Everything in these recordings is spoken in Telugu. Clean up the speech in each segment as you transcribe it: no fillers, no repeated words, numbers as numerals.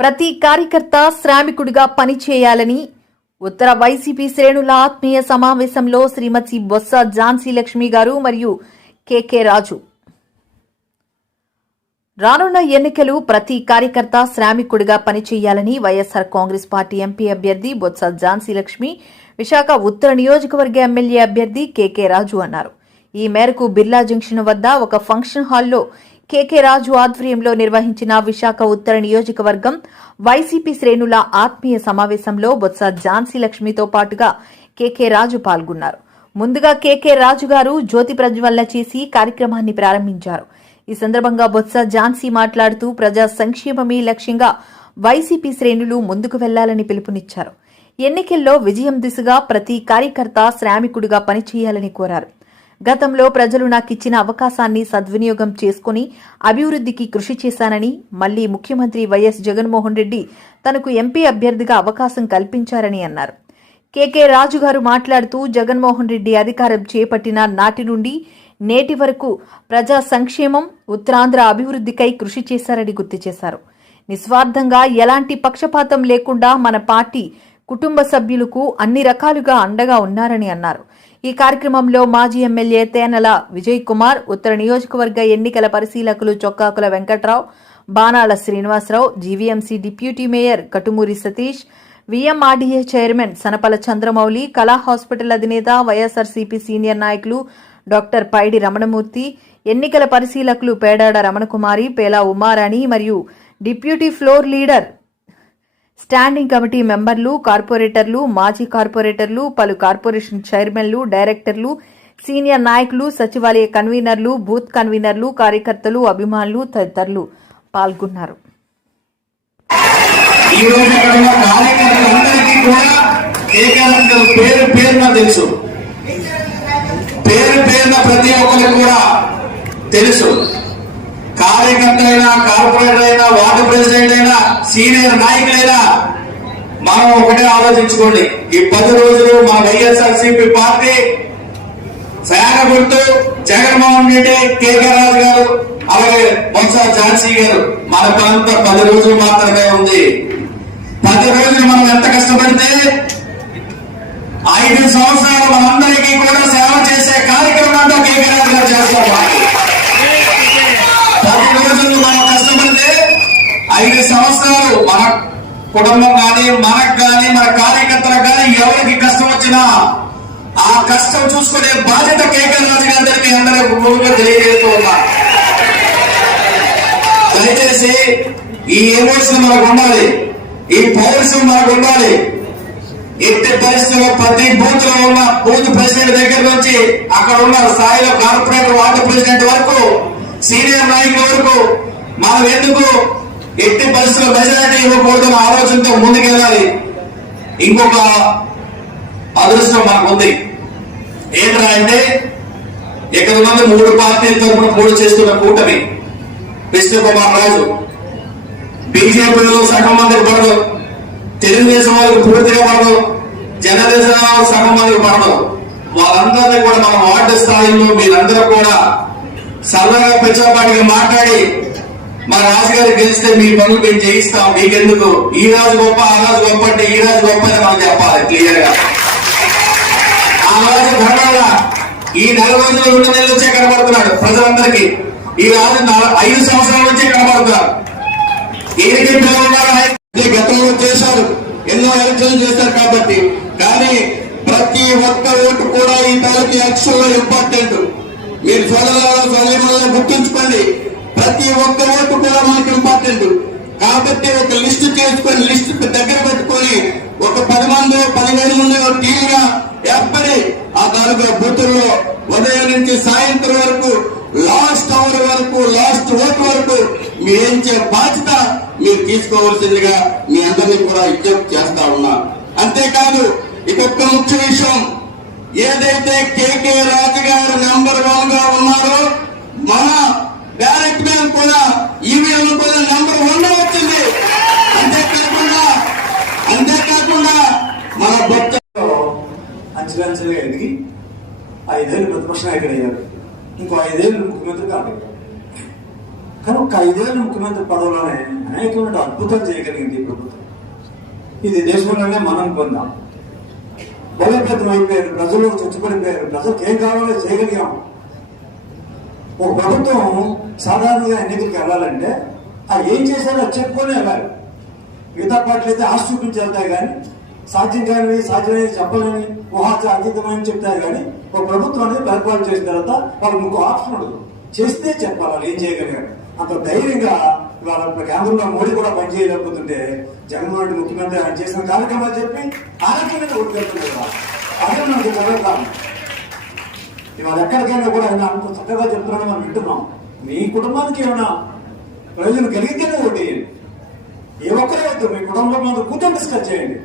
ప్రతి కార్యకర్త శ్రామికుడిగా పనిచేయాలని ఉత్తర వైసీపీ శ్రేణుల ఆత్మీయ సమావేశంలో శ్రీమతి బొత్స ఝాన్సీ లక్ష్మి గారు మరియు కేకే రాజు. రానున్న ఎన్నికలు ప్రతి కార్యకర్త శ్రామికుడిగా పనిచేయాలని వైఎస్ఆర్ కాంగ్రెస్ పార్టీ ఎంపీ అభ్యర్థి బొత్స ఝాన్సీ లక్ష్మి, విశాఖ ఉత్తర నియోజకవర్గ ఎమ్మెల్యే అభ్యర్థి కేకే రాజు అన్నారు. ఈ మేరకు బిర్లా జంక్షన్ వద్ద ఒక ఫంక్షన్ హాల్లో కేకే రాజు ఆధ్వర్యంలో నిర్వహించిన విశాఖ ఉత్తర నియోజకవర్గం వైసీపీ శ్రేణుల ఆత్మీయ సమావేశంలో బొత్స ఝాన్సీ లక్ష్మితో పాటుగా కేకే రాజు పాల్గొన్నారు. ముందుగా కేకే రాజు గారు జ్యోతి ప్రజ్వలన చేసి కార్యక్రమాన్ని ప్రారంభించారు. ఈ సందర్భంగా బొత్స ఝాన్సీ మాట్లాడుతూ ప్రజా సంక్షేమమే లక్ష్యంగా వైసీపీ శ్రేణులు ముందుకు వెళ్లాలని పిలుపునిచ్చారు. ఎన్నికల్లో విజయం దిశగా ప్రతి కార్యకర్త శ్రామికుడిగా పనిచేయాలని కోరారు. గతంలో ప్రజలు నాకిచ్చిన అవకాశాన్ని సద్వినియోగం చేసుకుని అభివృద్ధికి కృషి చేశానని, మళ్లీ ముఖ్యమంత్రి వైఎస్ జగన్మోహన్ రెడ్డి తనకు ఎంపీ అభ్యర్థిగా అవకాశం కల్పించారని అన్నారు. కేకే రాజు గారు మాట్లాడుతూ జగన్మోహన్ రెడ్డి అధికారం చేపట్టిన నాటి నుండి నేటి వరకు ప్రజా సంక్షేమం, ఉత్తరాంధ్ర అభివృద్ధికై కృషి చేశారని గుర్తు చేశారు. నిస్వార్థంగా ఎలాంటి పక్షపాతం లేకుండా మన పార్టీ కుటుంబ సభ్యులకు అన్ని రకాలుగా అండగా ఉన్నారని అన్నారు. ఈ కార్యక్రమంలో మాజీ ఎమ్మెల్యే తేనెల విజయ్ కుమార్, ఉత్తర నియోజకవర్గ ఎన్నికల పరిశీలకులు Chokkakula Venkatrao, Banala Srinivasarao, GVMC deputy mayor Katumuri Satish, VMRDA chairman Sanapala Chandramouli, Kala hospital అధినేత, వైఎస్ఆర్సీపీ సీనియర్ నాయకులు డాక్టర్ పైడి రమణమూర్తి, ఎన్నికల పరిశీలకులు పేడాడ రమణకుమారి, పేలా ఉమారాణి మరియు deputy floor leader, standing committee మెంబర్లు, కార్పొరేటర్లు, మాజీ కార్పొరేటర్లు, పలు కార్పొరేషన్ చైర్మన్లు, డైరెక్టర్లు, సీనియర్ నాయకులు, సచివాలయ కన్వీనర్లు, బూత్ కన్వీనర్లు, కార్యకర్తలు, అభిమానులు తదితరులు పాల్గొన్నారు. ప్రతి ఒక్కరికి కూడా తెలుసు. కార్యకర్త అయినా, కార్పొరేటర్ అయినా, వార్డు ప్రెసిడెంట్ అయినా, సీనియర్ నాయకులైనా మనం ఒకటే ఆలోచించుకోండి. ఈ 10 రోజులు మన వైఎస్ఆర్సీపీ పార్టీ ఫ్యాన్ గుర్తు జగన్మోహన్ రెడ్డి, కేకే రాజు గారు, అలాగే బొత్స ఝాన్సీ గారు. మన పనంతా 10 రోజులు మాత్రమే ఉంది. 10 రోజులు మనం ఎంత కష్టపడితే 5 సంవత్సరాలు మనందరికీ కూడా సేవ చేసే కార్యక్రమంతో కేకే రాజు గారు చేస్తారు. 10 రోజులు మనం కష్టపడితే 5 సంవత్సరాలు మన కుటుంబం కానీ, మనకు కానీ, మన కార్యకర్తలకు కానీ ఎవరికి కష్టం వచ్చినా ఆ కష్టం చూసుకునే బాధ్యత కేకే రాజు గారి మీ అందరూ ముందుగా తెలియజేస్తూ ఉన్నా. దయచేసి ఈ ఎమోషన్ మనకు ఉండాలి, ఈ పౌరుషం మనకు ఉండాలి. ఎట్టి పరిస్థితుల్లో ప్రతి బూత్ లో ఉన్న బూత్ ప్రెసిడెంట్ దగ్గర నుంచి అక్కడ ఉన్న స్థాయిలో కార్పొరేటర్, వార్డు ప్రెసిడెంట్ వరకు, సీనియర్ నాయకుల వరకు మనం ఎందుకు ఎట్టి పరిస్థితుల్లో మెజారిటీ ఇవ్వకూడదన్న ఆలోచనతో ముందుకెళ్ళాలి. ఇంకొక అదృష్టం మనకు ఉంది. ఏంట్రా అంటే ఇక్కడ ఉన్నది 3 పార్టీల తరఫున 3 చేస్తున్న కూటమి. విష్ణుకుమార్ రాజు బీజేపీలో సగం మందికి పడదు, తెలుగుదేశం వాళ్ళకి పూర్తిగా పడదు, జనదేశం సగం మందికి పడదు. వాళ్ళందరినీ కూడా మన వార్డు స్థాయిలో మీరందరూ కూడా సరదాగా పిచ్చాపాటిగా మాట్లాడి మా రాజుగారు గెలిస్తే మీ పనులు మేము చేయిస్తాం, మీకెందుకు ఈ రాజు గొప్ప, ఆ రాజు గొప్ప అంటే ఈ రాజు గొప్ప అని మనం చెప్పాలి క్లియర్ గా. ఆ రాజు ధర్మాల ఈ 4 రోజులు 2 నెలల నుంచే కనబడుతున్నాడు ప్రజలందరికీ. ఈ రాజు 5 సంవత్సరాల నుంచే కనబడుతున్నాడు. గతంలో చేశారు, ఎన్నో ఎలక్షన్లు చేశారు కాబట్టి. కానీ ప్రతి ఒక్క ఓటు కూడా ఈ తాలూకు ఎలక్షన్ లో ఇంపార్టెంట్. మీరు సోదరులను గుర్తుంచుకోండి, ప్రతి ఒక్క ఓటు కూడా మనకి ఇంపార్టెంట్. కాబట్టి ఒక లిస్టు చేసుకొని, లిస్టు దగ్గర పెట్టుకొని ఒక 10 మంది 15 మంది టీమ్గా ఏర్పడి ఆ తాలూకా బూతుల్లో ఉదయం నుంచి సాయంత్రం వరకు, లాస్ట్ అవర్ వరకు, లాస్ట్ ఓటు వరకు మీరేంచే బాధ్యత మీరు తీసుకోవాల్సిందిగా మీ అందరినీ కూడా విజ్ఞప్తి చేస్తా ఉన్నా. అంతేకాదు ఇకొక ముఖ్య విషయం, ఏదైతే కేకే రాజు గారు నెంబర్ 1 గా ఉన్నారో మన డైరెక్ట్ మ్యాన్ కూడా ఈవీఎం కూడా నెంబర్ 1 వచ్చింది. అంతేకాకుండా మన భక్త అంచెలంచెలుగా ఎదిగి 5 ఏళ్ళు ప్రతిపక్ష నాయకుడు అయ్యారు, ఇంకో 5 ఏళ్ళు ముఖ్యమంత్రి కాలేదు. కానీ ఒక్క 5 ఏళ్ళ ముఖ్యమంత్రి పదవిలోనే అనేకమైన అద్భుతాలు చేయగలిగింది ఈ ప్రభుత్వం. ఇది దేశంలోనే మనం పొందాం. బలోపేతం అయిపోయారు, ప్రజలు చచ్చిపడిపోయారు, ప్రజలకు ఏం కావాలో చేయగలిగాం. ఒక ప్రభుత్వం సాధారణంగా ఎన్నికలకు వెళ్ళాలంటే ఏం చేశారో చెప్పుకొని వెళ్ళాలి. మిగతా పార్టీలు అయితే ఆశ చూపించి వెళ్తాయి కానీ సాధ్యం కానివి సాధ్యమని చెప్పలేని ఊహాచ అతీతమని చెప్తారు. కానీ ఒక ప్రభుత్వం అనేది పరిపాలన చేసిన తర్వాత వాళ్ళకి ఇంకో ఆప్షన్ ఉండదు, చేస్తే చెప్పాలి వాళ్ళు ఏం చేయగలిగారు. అంత ధైర్యంగా ఇవాళ కేంద్రంలో మోడీ కూడా పనిచేయలేకపోతుంటే జగన్మోహన్ రెడ్డి ముఖ్యమంత్రి ఆయన చేసిన కార్యక్రమాలు చెప్పి ఆరోగ్యంగా ఓటుకెళ్తుంది కదా, అదే మనకి జరగదు. ఇవాళ ఎక్కడికైనా కూడా ఆయన అంత చక్కగా చెప్తున్నాడని మనం వింటున్నాం. మీ కుటుంబానికి ఏమైనా ప్రయోజనం కలిగితేనే ఓటు ఏ ఒక్కరైతే మీ కుటుంబంలో ముందు కూర్చొని డిస్కస్ చేయండి.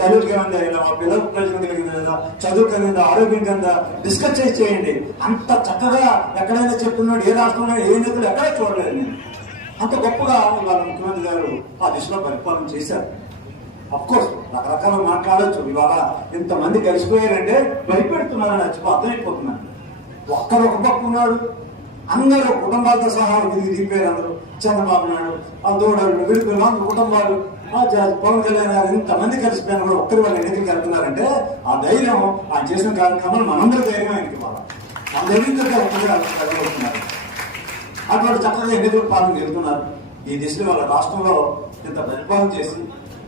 తల్లికి ఏమైందా, ఇలా మా పిల్లలకు ప్రయోజనం కలిగిందా, లేదా చదువు కలిగిందా, ఆరోగ్యం కలిగిందా డిస్కస్ చేయండి. అంత చక్కగా ఎక్కడైనా చెప్తున్నాడు ఏ రాష్ట్రంలో ఏ నేతలు ఎక్కడా చూడలేదు నేను. అంత గొప్పగా ఇవాళ ముఖ్యమంత్రి గారు ఆ దిశలో పరిపాలన చేశారు. అఫ్కోర్స్ రకరకాల మాట్లాడచ్చు. ఇవాళ ఇంతమంది కలిసిపోయారంటే భయపెడుతున్నారని అర్థమైపోతున్నాను. ఒక్కరు ఒక పక్క ఉన్నాడు, అందరూ కుటుంబాలతో సహా దిగిపోయారు. అందరూ చంద్రబాబు నాయుడు, ఆ దూడలు, వీళ్ళు 4 కుటుంబాలు, పవన్ కళ్యాణ్ గారు ఇంతమంది కలిసిపోయిన కూడా ఒక్కరి వాళ్ళు ఎన్నికలు వెళ్తున్నారంటే ఆ ధైర్యం ఆ చేసిన కార్యక్రమాలు మనందరూ ధైర్యం ఆయనకి ఇవ్వాలి. మన ధైర్యంతో ఒక్కరిగా కలగలుగుతున్నారు. అటువంటి చక్కగా ఎన్నికల పాలన వెళ్తున్నారు. ఈ దిశలో వాళ్ళ రాష్ట్రంలో ఇంత పరిపాలన చేసి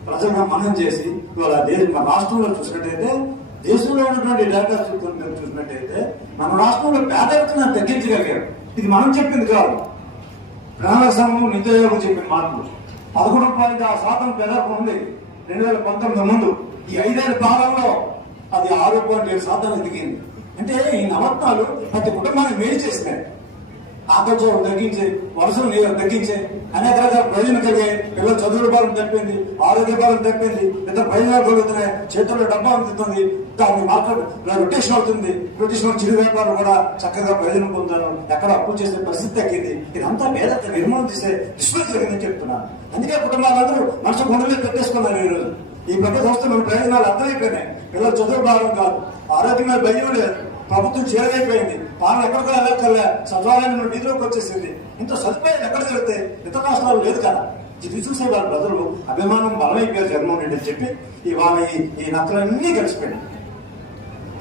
ప్రజలుగా మనం చేసి ఇవాళ మన రాష్ట్రంలో చూసినట్టయితే దేశంలో ఉన్నటువంటి డేటా చూసినట్టయితే మన రాష్ట్రంలో పేదరికం తగ్గించగలిగారు. ఇది మనం చెప్పింది కాదు, ప్రణాళిక సంఘం నిత్యోగం చెప్పిన మాటలు. 11.6% పేదరికం ఉంది 2019 ముందు. ఈ 5 ఏళ్ల కాలంలో అది 6.7% దిగింది. అంటే ఈ నవరత్నాలు ప్రతి కుటుంబాన్ని మేలు చేసినాయి. ఆకర్షణ తగ్గించే, వలసలు తగ్గించే, అనేక రకాల ప్రయోజనం కలిగాయి. పిల్లల చదువుల భారం తప్పింది, ఆరోగ్య భారం తప్పింది, ఇతర ప్రయోజనాలు కలుగుతున్నాయి. చేతుల్లో డబ్బా అందుతుంది, దాన్ని మార్కెట్ రొటేషన్ అవుతుంది. రొటేషన్ చిరు వ్యాపారులు కూడా చక్కగా ప్రయోజనం పొందుతారు. ఎక్కడ అప్పు చేసే పరిస్థితి తగ్గింది. ఇదంతా పేదరిక నిర్మూలన చేసే దృష్టిలో జరిగిందని చెప్తున్నాను. అందుకే కుటుంబాలందరూ మనసు గుండెలు పెట్టేసుకున్నారు. ఈ రోజు ఈ ప్రభుత్వం వస్తే మన ప్రయోజనాలు అర్థమైపోయినాయి. పిల్లల చదువు భారం కాదు, ఆరోగ్యమైన భయం లేదు, ప్రభుత్వం చేరైపోయింది, పాలన ఎక్కడికో వెళ్ళక్కర్లే, సచివాలయం వీధిలోకి వచ్చేసింది. ఇంత సదుపాయాలు ఎక్కడ జరిగితే ఇతర రాష్ట్రాలు లేదు కదా. ఇది చూసే వాళ్ళ ప్రజలు అభిమానం బలమైపోయారు జగన్మోహన్ రెడ్డి అని చెప్పి ఇవాళ ఈ నక్కలన్నీ కలిసిపోయినాయి.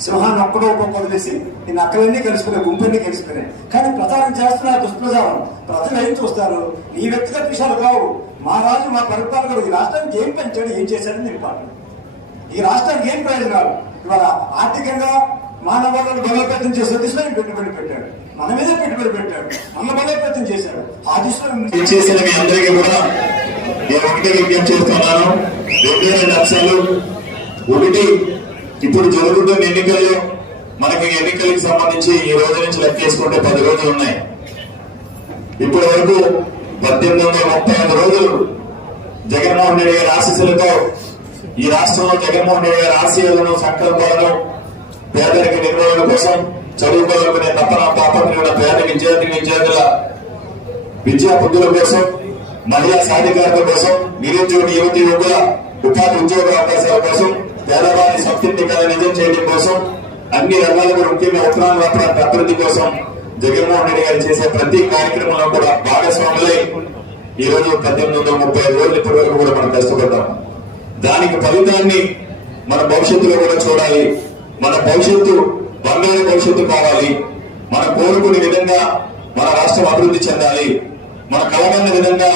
సింహాన్ని ఒక్కడో ఒక్కొక్క వదిలేసి ఈ నక్కలన్నీ కలిసిపోయినాయి, గుంపులన్నీ కలిసిపోయినాయి. కానీ ప్రచారం చేస్తున్నారు దుష్ప్రచారం. ప్రజలు ఏం చూస్తారు? నీ వ్యక్తిగత విషయాలు కావు. మా రాజు, మా పరిపాలకుడు ఈ రాష్ట్రానికి ఏం పెంచాడు, ఏం చేశాడని నేను పాటు. ఈ రాష్ట్రానికి ఏం ప్రయోజనాలు? ఇవాళ ఆర్థికంగా మానవ వనరులు బలోపేతం చేసే దిశలో పెట్టుబడి పెట్టాడు, మన మీదే పెట్టుబడి పెట్టాడు, మన బలోపేతం చేశాడు. ఆ దిశలో చేసిన మీ అందరికీ కూడా నేను ఒకటే విజ్ఞప్తి చేస్తున్నాను. 2 అంశాలు. ఒకటి, ఇప్పుడు జరుగుతున్న ఎన్నికల్లో మనకి ఎన్నికలకు సంబంధించి ఈ రోజు నుంచి లెక్క చేసుకుంటే 10 రోజులు ఉన్నాయి. ఇప్పటి వరకు 1835 రోజులు జగన్మోహన్ రెడ్డి గారి ఆశీస్సులతో ఈ రాష్ట్రంలో జగన్మోహన్ రెడ్డి గారి ఆశయాలను, సంకల్పాలను, పేదరిక నిర్మూలన కోసం, చదువుకోవాలనుకునే తపన తాపత్రమైన పేద విద్యార్థుల విద్యా బుద్ధుల కోసం, మహిళా సాధికారత కోసం, నిరుద్యోగ యువతి యువకుల ఉపాధి ఉద్యోగ అవకాశాల కోసం, పేదవారి సంతృప్తికర నిజం చేయడం కోసం, అన్ని రంగాలకు ముఖ్యంగా ఉత్తరాంధ్ర ప్రాంత అభివృద్ధి కోసం జగన్మోహన్ రెడ్డి గారు చేసే ప్రతి కార్యక్రమంలో కూడా భాగస్వాములై ఈ రోజు 1835 రోజులు ఇప్పటి వరకు కూడా మనం కష్టపడ్డాం. దానికి ఫలితాన్ని మన భవిష్యత్తులో కూడా చూడాలి. మన భవిష్యత్తు బంగారు భవిష్యత్తు కావాలి. మన కోరుకునే విధంగా మన రాష్ట్రం అభివృద్ధి చెందాలి. మన కలగన్న విధంగా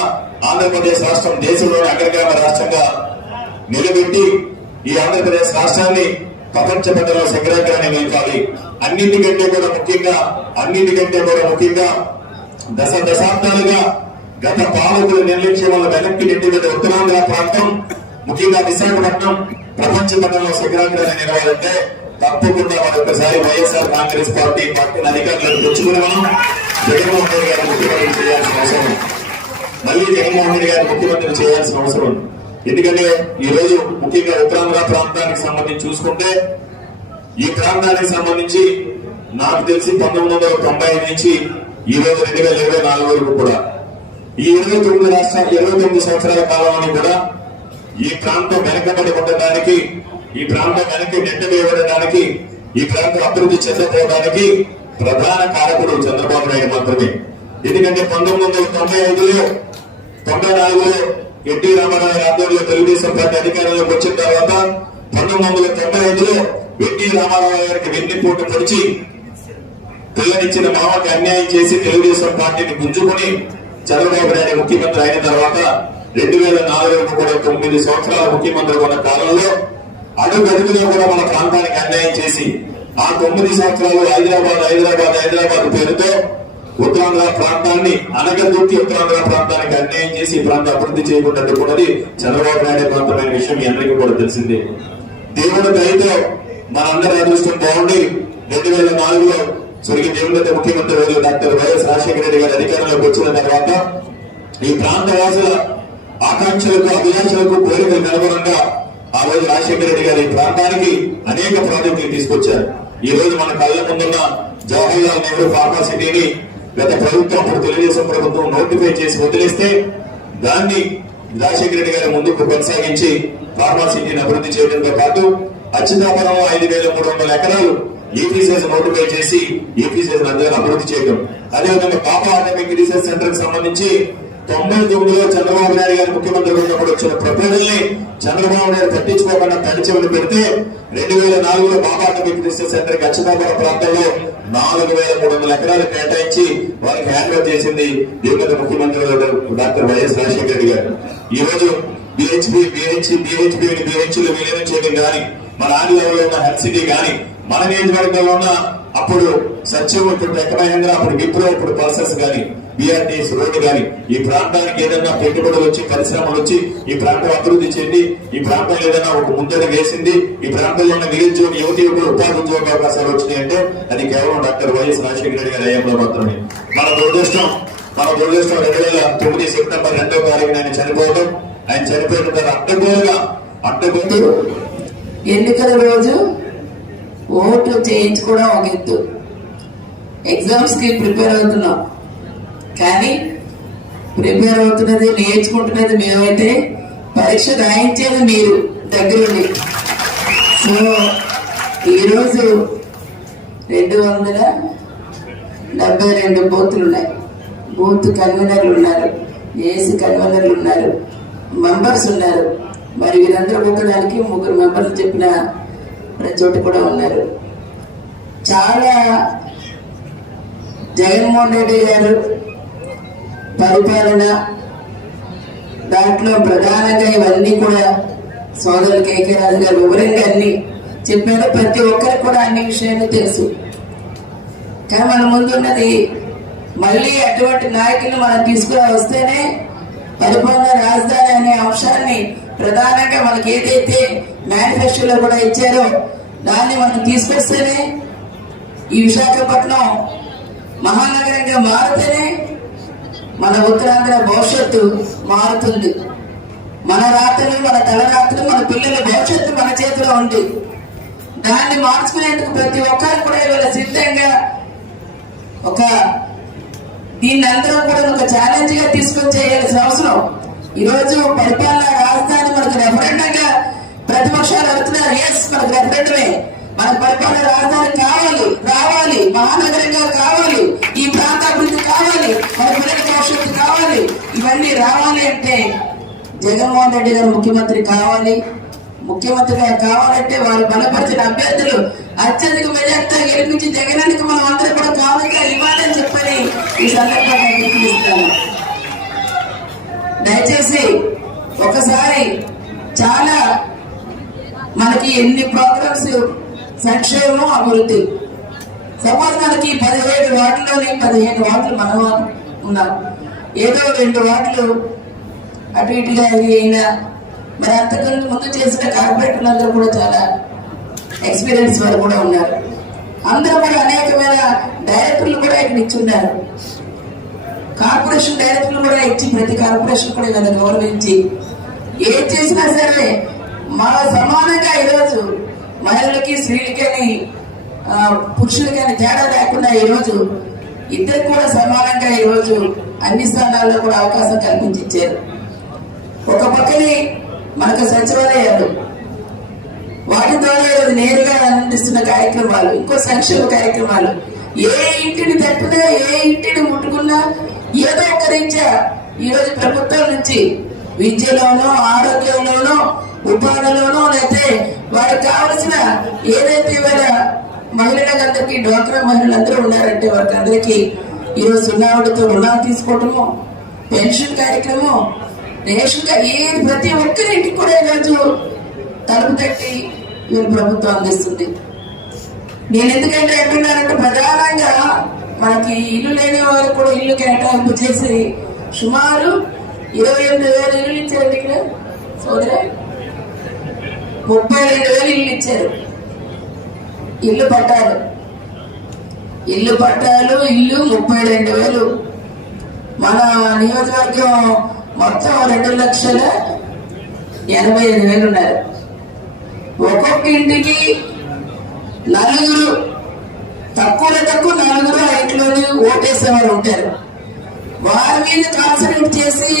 ఆంధ్రప్రదేశ్ రాష్ట్రం దేశంలోని అగ్రగామ రాష్ట్రంగా నిలబెట్టి ఈ ఆంధ్రప్రదేశ్ రాష్ట్రాన్ని ప్రపంచ పట్టణంలో శంకరాగ్రాన్ని నిలపాలి. అన్నింటికంటే కూడా ముఖ్యంగా దశాబ్దాలుగా గత పాలకుల నిర్లక్ష్యం వల్ల వెనక్కి నెట్టిన ఉత్తరాంధ్ర ప్రాంతం, ముఖ్యంగా విశాఖపట్నం ప్రపంచ పట్టణంలో శంకరాగ్రాన్ని నిలవాలంటే తప్పకుండా మరొకసారి వైఎస్ఆర్ కాంగ్రెస్ పార్టీని అధికారులకు తెచ్చుకుని మనం జగన్మోహన్ రెడ్డి గారు ముఖ్యమంత్రి చేయాల్సిన అవసరం, మళ్ళీ జగన్మోహన్ రెడ్డి గారు ముఖ్యమంత్రి చేయాల్సిన అవసరం. ఎందుకంటే ఈ రోజు ముఖ్యంగా ఉత్తరాంధ్ర ప్రాంతానికి సంబంధించి చూసుకుంటే ఈ ప్రాంతానికి సంబంధించి నాకు తెలిసి 1990 నుంచి ఈ రోజు 2024 వరకు కూడా ఈ 29 సంవత్సరాల కాలంలో కూడా ఈ ప్రాంతం వెనకబడి ఉండడానికి, ఈ ప్రాంతం వెనక్కి నెట్టవేయబడడానికి, ఈ ప్రాంతం అభివృద్ధి చెందకపోవడానికి ప్రధాన కారకుడు చంద్రబాబు నాయుడు మాత్రమే. ఎందుకంటే 1995లో 94లో ఎన్టీ రామారావు గారి ఆధ్వర్యంలో తెలుగుదేశం పార్టీ అధికారంలోకి వచ్చిన తర్వాత 1995లో ఎన్టీ రామారావు గారికి వెన్నుపోటు పొడిచి పిల్లనిచ్చిన మామకి అన్యాయం చేసి తెలుగుదేశం పార్టీని గుంజుకుని చంద్రబాబు నాయుడు ముఖ్యమంత్రి అయిన తర్వాత 2004లో కూడా 9 సంవత్సరాల ముఖ్యమంత్రి ఉన్న కాలంలో అడుగడుగులో కూడా మన ప్రాంతానికి అన్యాయం చేసి ఆ 9 సంవత్సరాలు హైదరాబాద్ పేరుతో ఉత్తరాంధ్ర ప్రాంతాన్ని అనగదొక్కి ఉత్తరాంధ్ర ప్రాంతానికి అన్యాయం చేసి ఈ ప్రాంత అభివృద్ధి చేయకుండా అడ్డుకున్నది చంద్రబాబు నాయుడు మాత్రమైన విషయం మీ అందరికీ కూడా తెలిసిందే. దేవుడి దయతో మనందరి అదృష్టం బాగుండి 2004లో స్వర్గీయ దేవుడి ముఖ్యమంత్రి డాక్టర్ వైఎస్ రాజశేఖర రెడ్డి గారి అధికారంలోకి వచ్చిన తర్వాత ఈ ప్రాంత వాసుల ఆకాంక్షలకు అభిలాషలకు కోరికలకు అనుగుణంగా ఆ రోజు రాజశేఖర రెడ్డి గారి ప్రాంతానికి అనేక ప్రాజెక్టులు తీసుకొచ్చారు. ఈ రోజు మన కళ్ళ ముందున్న జవహర్లాల్ నెహ్రూ ఫార్మా సిటీని గత ప్రభుత్వం అప్పుడు తెలుగుదేశం ప్రభుత్వం నోటిఫై చేసి వదిలేస్తే దాన్ని రాజశేఖర రెడ్డి గారి ముందుకు కొనసాగించి ఫార్మా సిటీని అభివృద్ధి చేయడంతో పాటు అచ్యుతాపురంలో 5,300 ఎకరాలు ఈపీసీఎస్ నోటిఫై చేసి ఈపీసీఎస్ అభివృద్ధి చేయడం. అదేవిధంగా పాపా అకాడమిక్ రీసెర్చ్ సెంటర్ కి సంబంధించి 99లో చంద్రబాబు నాయుడు గారు ముఖ్యమంత్రి ఉన్నప్పుడు వచ్చిన ప్రపోజల్ ని చంద్రబాబు నాయుడు పట్టించుకోకుండా తడిచెవిని పెడితే 2004లో బాబా అకాడమిక్ రీసెర్చ్ సెంటర్ కి అచ్యుతాపురం ప్రాంతంలో 4,300 ఎకరాలు కేటాయించి వారికి హ్యాండ్ ఓవర్ చేసింది దివంగత ముఖ్యమంత్రి డాక్టర్ వైఎస్ రాజశేఖర రెడ్డి గారు. ఈ రోజు బిహెచ్లు విలీనం చేయడం కానీ, మన ఆదిలాబాద్లో ఉన్న హెల్త్ సిటీ కానీ, మన నియోజకవర్గంలో ఉన్న అప్పుడు సత్యం, ఇప్పుడు టెక్మహేంద్ర, అప్పుడు విప్రో, ఇప్పుడు పల్సర్స్ కానీ, బిఆర్టీఎస్ రోడ్డు కానీ, ఈ ప్రాంతానికి ఏదైనా పెట్టుబడులు వచ్చి పరిశ్రమలు వచ్చి ఈ ప్రాంతం అభివృద్ధి చెంది ఈ ప్రాంతంలో ఏదైనా ఒక ముందడి వేసింది, ఈ ప్రాంతంలో ఉన్న నిరుద్యోగ యువకులు ఉపాధి ఉద్యోగ అవకాశాలు వచ్చినాయి అంటే అది కేవలం డాక్టర్ వైఎస్ రాజశేఖర రెడ్డి గారి హయాంలో మాత్రమే. మన దురదృష్టం 2009 సెప్టెంబర్ 2వ తారీఖున ఆయన చనిపోవడం, ఆయన చనిపోయిన తర్వాత అడ్డగోలు ఎన్నికల రోజు ఓట్లు చేయించుకోవడం ఒక ఎత్తు, ఎగ్జామ్స్ కి ప్రిపేర్ అవుతున్నాం, కానీ ప్రిపేర్ అవుతున్నది నేర్చుకుంటున్నది మేమైతే, పరీక్ష రాయించేది మీరు దగ్గరుండి. సో ఈరోజు 272 బూతులు ఉన్నాయి, బూత్ కన్వీనర్లు ఉన్నారు, ఏసీ కన్వీనర్లు ఉన్నారు, మెంబర్స్ ఉన్నారు. మరి వీరందరూ కూర్చోడానికి 3 మెంబర్లు చెప్పిన ప్రతి చోట కూడా ఉన్నారు. చాలా జగన్మోహన్ రెడ్డి గారు పరిపాలన దాంట్లో ప్రధానంగా ఇవన్నీ కూడా సోదరులు కేకే రాజు గారు వివరంగా అన్ని చెప్పారు. ప్రతి ఒక్కరికి కూడా అన్ని విషయాలు తెలుసు. కానీ మన ముందున్నది మళ్ళీ అటువంటి నాయకులు మనం తీసుకుని వస్తేనే పరిపాలన రాజధాని అనే అంశాన్ని ప్రధానంగా మనకి ఏదైతే మేనిఫెస్టోలో కూడా ఇచ్చారో దాన్ని మనం తీసుకొస్తేనే ఈ విశాఖపట్నం మహానగరంగా మారితేనే మన ఉత్తరాంధ్ర భవిష్యత్తు మారుతుంది. మన రాత్రులు, మన తలరాత్రులు, మన పిల్లల భవిష్యత్తు మన చేతిలో ఉంది. దాన్ని మార్చుకునేందుకు ప్రతి ఒక్కరు కూడా ఇవాళ సిద్ధంగా దీన్ని అందరం కూడా ఒక ఛాలెంజ్ గా తీసుకొని చేయాల్సిన అవసరం. ఈరోజు పరిపాలన రాజధాని మనకు రెఫరెండంగా ప్రతిపక్షాలు అడుగుతున్నారు. ఎస్, మనకు రెఫరెండమే, మనకు పరిపాలన రాజధాని కావాలి, రావాలి, మహానగరంగా కావాలి, ఈ ప్రాంత అభివృద్ధి కావాలి, మన పిల్లల భవిష్యత్తు కావాలి. ఇవన్నీ రావాలి అంటే జగన్మోహన్ రెడ్డి గారు ముఖ్యమంత్రి కావాలి. ముఖ్యమంత్రిగా కావాలంటే వారు బలపరిచిన అభ్యర్థులు అత్యధిక మెజార్టీతో గెలిపించి జగనానికి మనం అందరూ కూడా కావాలిగా ఇవ్వాలని చెప్పని ఈ సందర్భంగా గుర్తిస్తాను. దయచేసి ఒకసారి చాలా మనకి ఎన్ని ప్రోగ్రామ్స్, సంక్షేమం, అభివృద్ధి. సపోజ్ మనకి 17 వార్డుల్లోని 15 వార్డులు మనం ఉన్నాం, ఏదో 2 వార్డులు అటు ఇటుగా అయినా మరి అంతకంటే ముందు చేసిన కార్పొరేటర్లందరూ కూడా చాలా ఎక్స్పీరియన్స్ వారు కూడా ఉన్నారు. అందరూ కూడా అనేకమైన డైరెక్టర్లు కూడా ఇక్కడ ఇచ్చున్నారు. కార్పొరేషన్ డైరెక్టర్లు కూడా ఇచ్చి ప్రతి కార్పొరేషన్ కూడా ఇలా గౌరవించి ఏం చేసినా సరే మన సమానంగా ఈరోజు మహిళలకి, స్త్రీలకని, పురుషులకని తేడా లేకుండా ఈరోజు ఇద్దరు కూడా సమానంగా ఈరోజు అన్ని స్థానాల్లో కూడా అవకాశం కల్పించారు. ఒక పక్కనే మనకు సచివాలయాలు, వాటి ద్వారా ఈరోజు నేరుగా అందిస్తున్న కార్యక్రమాలు, ఇంకో సంక్షేమ కార్యక్రమాలు, ఏ ఇంటిని తట్టినా, ఏ ఇంటిని ముట్టుకున్నా ఏదో ఒక రీత్యా ఈరోజు ప్రభుత్వం నుంచి విద్యలోనో ఆరోగ్యంలోనో ఉపాధిలోనో లేకపోతే వారికి కావలసిన ఏదైతే ఇవాళ మహిళలందరికీ డ్వాక్రా మహిళలందరూ ఉన్నారంటే వారికి అందరికీ ఈరోజు సున్నావుడితో రుణాలు తీసుకోవటము, పెన్షన్ కార్యక్రమం, రేషన్ ఏది ప్రతి ఒక్కరింటికి కూడా ఈరోజు తలుపు తట్టి వీళ్ళు ప్రభుత్వం అందిస్తుంది. నేను ఎందుకంటే అంటున్నానంటే ప్రధానంగా మనకి ఇల్లు లేని వాళ్ళకి కూడా ఇల్లు కేటాయింపు చేసి సుమారు 28,000 ఇల్లు ఇచ్చారండి. ఇక్కడ సోదర 32,000 ఇల్లు ఇచ్చారు. ఇల్లు పట్టాలు ఇల్లు 32,000. మన నియోజకవర్గం మొత్తం 2,85,000 ఉన్నారు. ఒక్కొక్క ఇంటికి నలుగురు, తక్కువ 4 ఇంట్లోనే ఓటేసేవారు ఉంటారు. వారి మీద కాన్సన్ట్రేట్ చేసి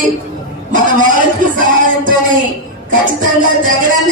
మన వారికి సహాయంతో ఖచ్చితంగా జగనన్న